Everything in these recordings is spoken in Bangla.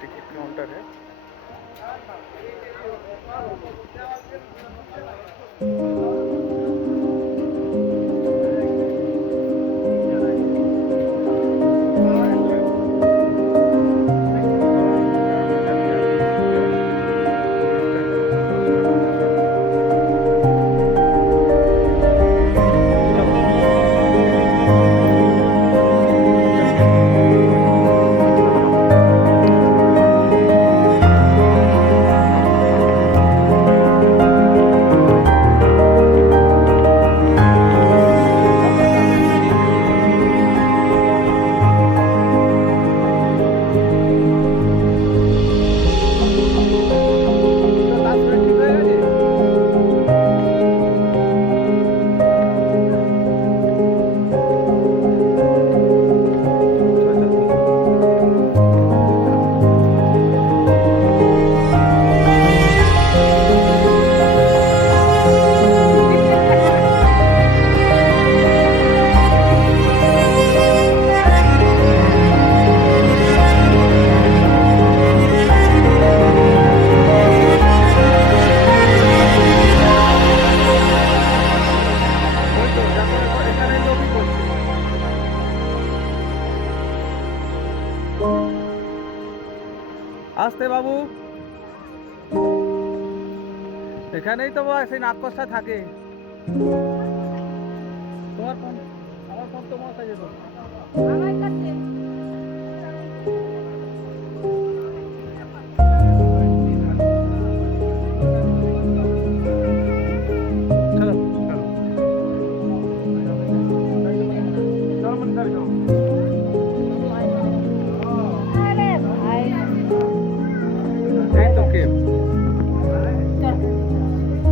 टिकट काउंटर है। आस्ते बाबू এখানেই তো সেই নাককসটা থাকে। তোমার ফোন আমার ফোন তোমার কাছে তো আমার কাছে। চলো চলো মন্দির যাও।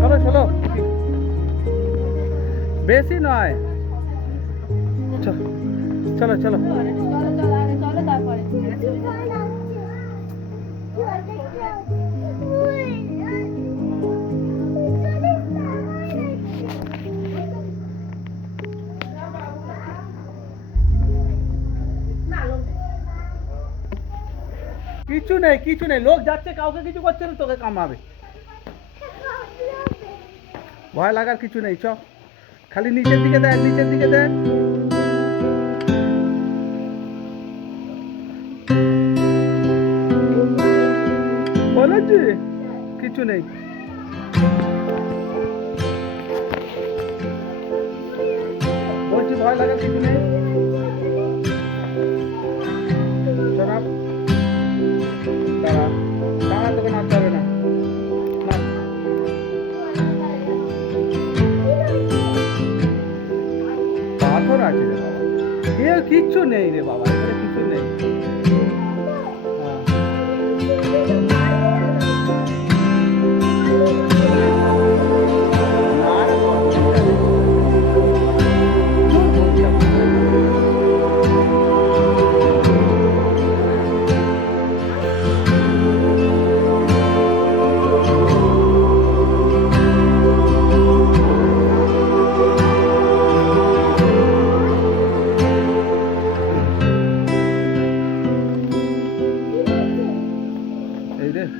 চলো চলো বেশি নয়, চলো চলো কিছু নেই কিছু নেই, লোক যাচ্ছে কাউকে কিছু করছে না, তোকে কামাবে। ভয় লাগার কিছু নেই, চ খালি নিচের দিকে দেখ, নিচের দিকে দেখ। বলেছি কিছু নেই। বলছি ভয় লাগার কিছু নেই। দাঁড়া দাঁড়া, তোকে নামতে হবে না। পাথর আছে রে বাবা, কেউ কিচ্ছু নেই রে বাবা, এখানে কিছু নেই।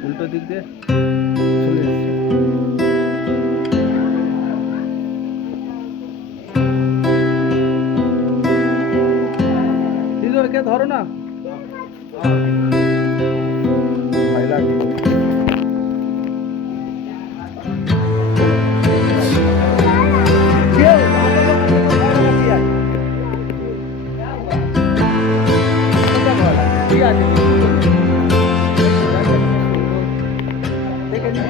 উল্টো দিক দিয়ে চলে এসছে। কে ধরো না, ভয় লাগে। ঠিক আছে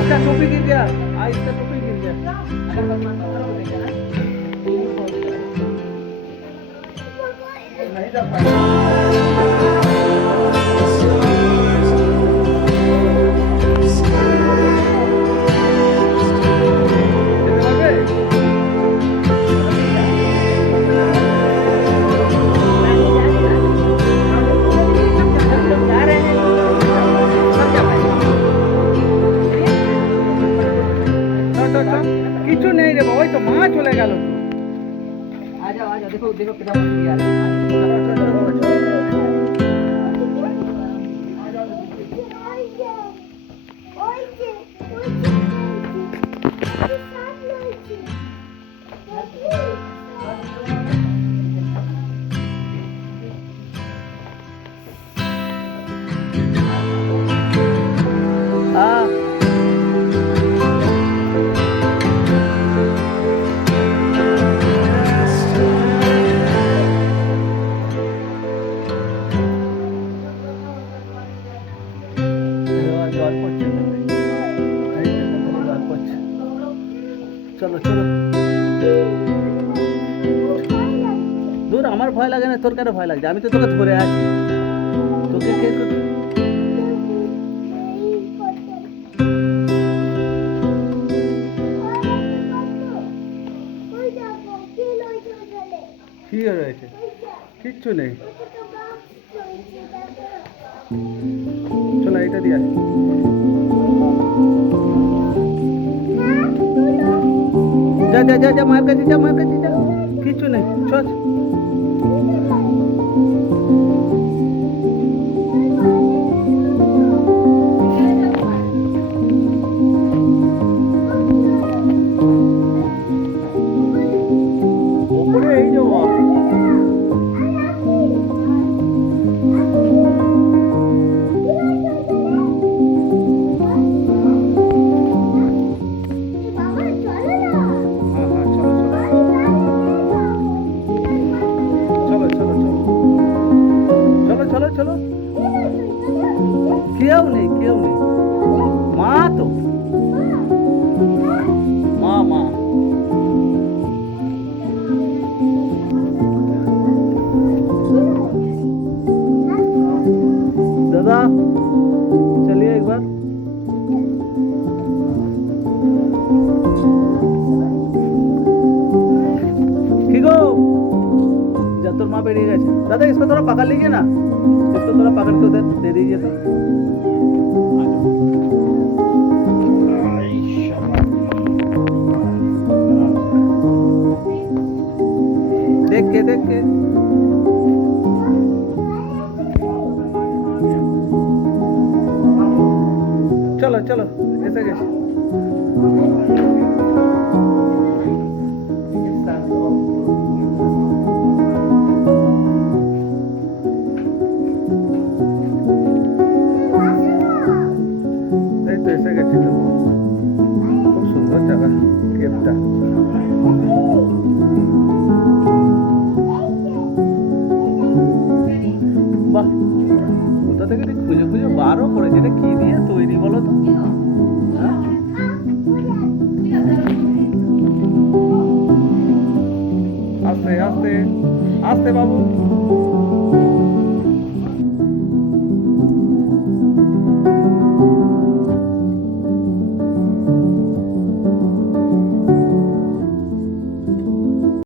इसका टोपी गिर गया, इसका टोपी गिर गया। नहीं जा पाया। देखो देखो कितना मछली आ रही है। हाँ জল পড়ছে জল পড়ছে। চলো চলো দূর, আমার ভয় লাগে না, তোর কেন ভয় লাগছে? আমি তো তোকে ধরে আছি, তোকে কে কি হয়েছে? কিচ্ছু নেই, চলো এটা দিয়ে আসি। যা যা যা যা, মার কাছে যা, মার কাছে যা, কিচ্ছু নেই, চল। ওপরে এই যে চলো চলো, কেউ নেই কেউ নেই, মা তো মা মা। दादा चलिए एक बार। ठीक हो जब तोर माँ बेरिए गए। दादा इसको थोड़ा पकड़ लीजिए ना, इसको थोड़ा पकड़ के उधर दे दीजिए तो। देख के देख के चलो चलो ऐसे कैसे? तो ऐसे कैसे? खूब सुंदर जगह केपटा। বাহ, কোথা থেকে খুঁজে খুঁজে বারও করেছে, এটা কি দিয়ে তৈরি বলো তো? হ্যাঁ? আস্তে আস্তে আস্তে বাবু।